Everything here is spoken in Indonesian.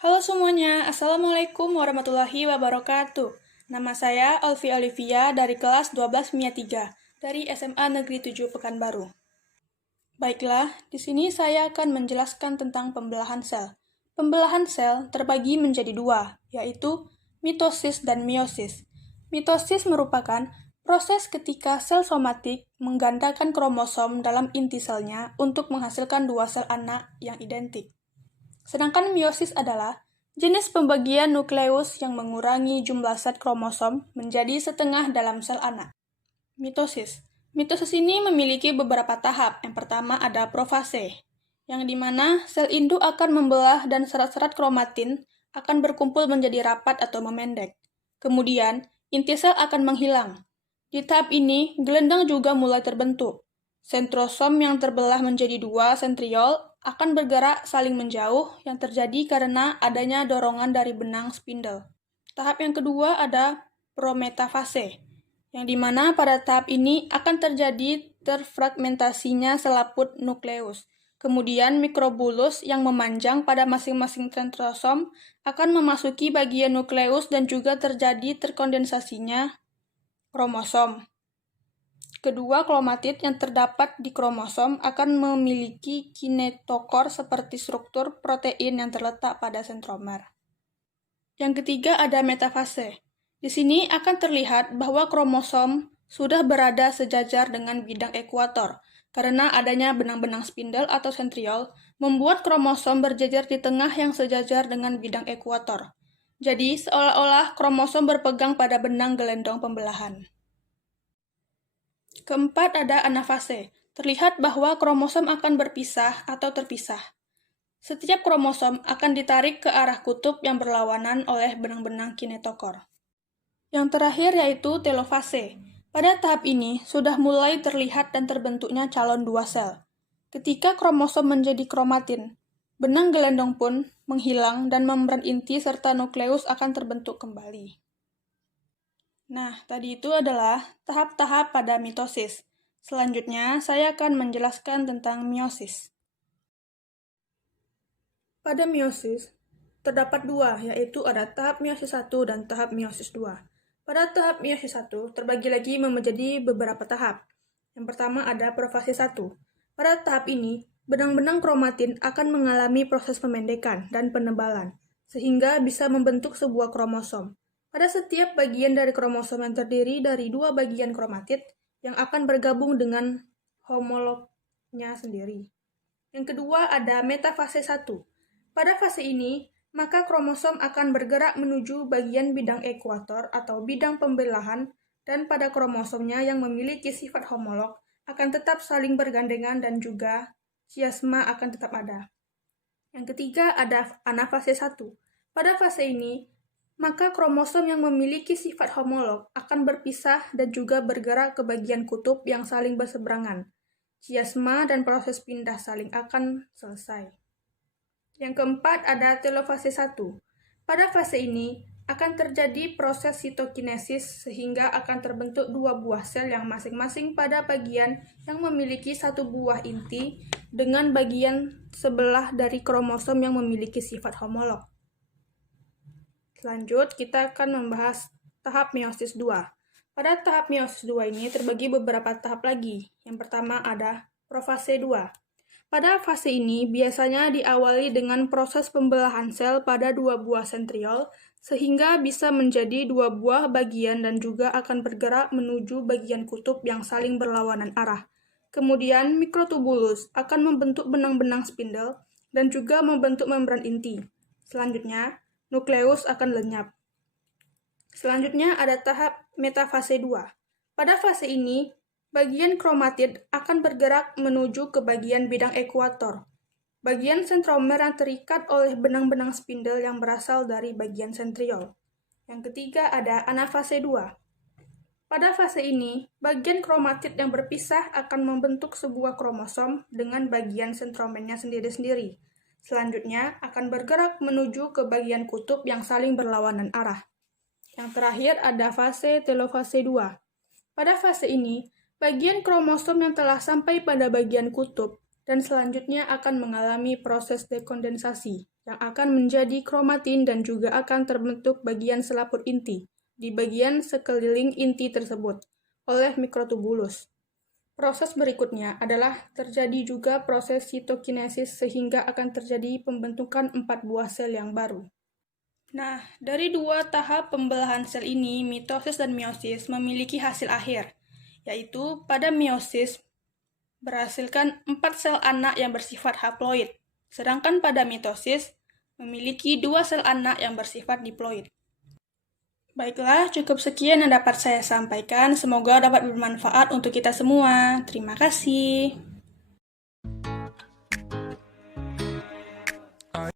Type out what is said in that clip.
Halo semuanya, Assalamualaikum warahmatullahi wabarakatuh. Nama saya Alfi Olivia dari kelas 12 MIA 3 dari SMA Negeri 7 Pekanbaru. Baiklah, di sini saya akan menjelaskan tentang pembelahan sel. Pembelahan sel terbagi menjadi dua, yaitu mitosis dan meiosis. Mitosis merupakan proses ketika sel somatik menggandakan kromosom dalam inti selnya untuk menghasilkan dua sel anak yang identik. Sedangkan meiosis adalah jenis pembagian nukleus yang mengurangi jumlah set kromosom menjadi setengah dalam sel anak. Mitosis. Mitosis ini memiliki beberapa tahap. Yang pertama ada profase, yang dimana sel induk akan membelah dan serat-serat kromatin akan berkumpul menjadi rapat atau memendek. Kemudian, inti sel akan menghilang. Di tahap ini, gelendang juga mulai terbentuk. Sentrosom yang terbelah menjadi dua sentriol akan bergerak saling menjauh yang terjadi karena adanya dorongan dari benang spindle. Tahap yang kedua ada prometafase, yang dimana pada tahap ini akan terjadi terfragmentasinya selaput nukleus. Kemudian mikrobulus yang memanjang pada masing-masing sentrosom akan memasuki bagian nukleus dan juga terjadi terkondensasinya kromosom. Kedua kromatid yang terdapat di kromosom akan memiliki kinetokor seperti struktur protein yang terletak pada sentromer. Yang ketiga ada metafase. Di sini akan terlihat bahwa kromosom sudah berada sejajar dengan bidang ekuator, karena adanya benang-benang spindle atau sentriol membuat kromosom berjejer di tengah yang sejajar dengan bidang ekuator. Jadi, seolah-olah kromosom berpegang pada benang gelendong pembelahan. Keempat ada anafase. Terlihat bahwa kromosom akan berpisah atau terpisah. Setiap kromosom akan ditarik ke arah kutub yang berlawanan oleh benang-benang kinetokor. Yang terakhir yaitu telofase. Pada tahap ini sudah mulai terlihat dan terbentuknya calon dua sel. Ketika kromosom menjadi kromatin, benang gelendong pun menghilang dan membran inti serta nukleus akan terbentuk kembali. Nah, tadi itu adalah tahap-tahap pada mitosis. Selanjutnya, saya akan menjelaskan tentang meiosis. Pada meiosis, terdapat dua, yaitu ada tahap meiosis 1 dan tahap meiosis 2. Pada tahap meiosis 1, terbagi lagi menjadi beberapa tahap. Yang pertama ada profase 1. Pada tahap ini, benang-benang kromatin akan mengalami proses pemendekan dan penebalan, sehingga bisa membentuk sebuah kromosom. Pada setiap bagian dari kromosom yang terdiri dari dua bagian kromatid yang akan bergabung dengan homolognya sendiri. Yang kedua ada metafase 1. Pada fase ini, maka kromosom akan bergerak menuju bagian bidang ekuator atau bidang pembelahan dan pada kromosomnya yang memiliki sifat homolog akan tetap saling bergandengan dan juga chiasma akan tetap ada. Yang ketiga ada anafase 1. Pada fase ini, maka kromosom yang memiliki sifat homolog akan berpisah dan juga bergerak ke bagian kutub yang saling berseberangan. Chiasma dan proses pindah saling akan selesai. Yang keempat ada telofase 1. Pada fase ini akan terjadi proses sitokinesis sehingga akan terbentuk dua buah sel yang masing-masing pada bagian yang memiliki satu buah inti dengan bagian sebelah dari kromosom yang memiliki sifat homolog. Lanjut, kita akan membahas tahap meiosis 2. Pada tahap meiosis 2 ini terbagi beberapa tahap lagi. Yang pertama ada profase 2. Pada fase ini biasanya diawali dengan proses pembelahan sel pada dua buah sentriol, sehingga bisa menjadi dua buah bagian dan juga akan bergerak menuju bagian kutub yang saling berlawanan arah. Kemudian mikrotubulus akan membentuk benang-benang spindle dan juga membentuk membran inti. Selanjutnya, nukleus akan lenyap. Selanjutnya ada tahap metafase 2. Pada fase ini, bagian kromatid akan bergerak menuju ke bagian bidang ekuator. Bagian sentromer yang terikat oleh benang-benang spindle yang berasal dari bagian sentriol. Yang ketiga ada anafase 2. Pada fase ini, bagian kromatid yang berpisah akan membentuk sebuah kromosom dengan bagian sentromernya sendiri-sendiri. Selanjutnya akan bergerak menuju ke bagian kutub yang saling berlawanan arah. Yang terakhir ada fase telofase 2. Pada fase ini, bagian kromosom yang telah sampai pada bagian kutub dan selanjutnya akan mengalami proses dekondensasi, yang akan menjadi kromatin dan juga akan terbentuk bagian selaput inti di bagian sekeliling inti tersebut oleh mikrotubulus. Proses berikutnya adalah terjadi juga proses sitokinesis sehingga akan terjadi pembentukan 4 buah sel yang baru. Nah, dari 2 tahap pembelahan sel ini, mitosis dan meiosis memiliki hasil akhir, yaitu pada meiosis berhasilkan 4 sel anak yang bersifat haploid, sedangkan pada mitosis memiliki 2 sel anak yang bersifat diploid. Baiklah, cukup sekian yang dapat saya sampaikan. Semoga dapat bermanfaat untuk kita semua. Terima kasih.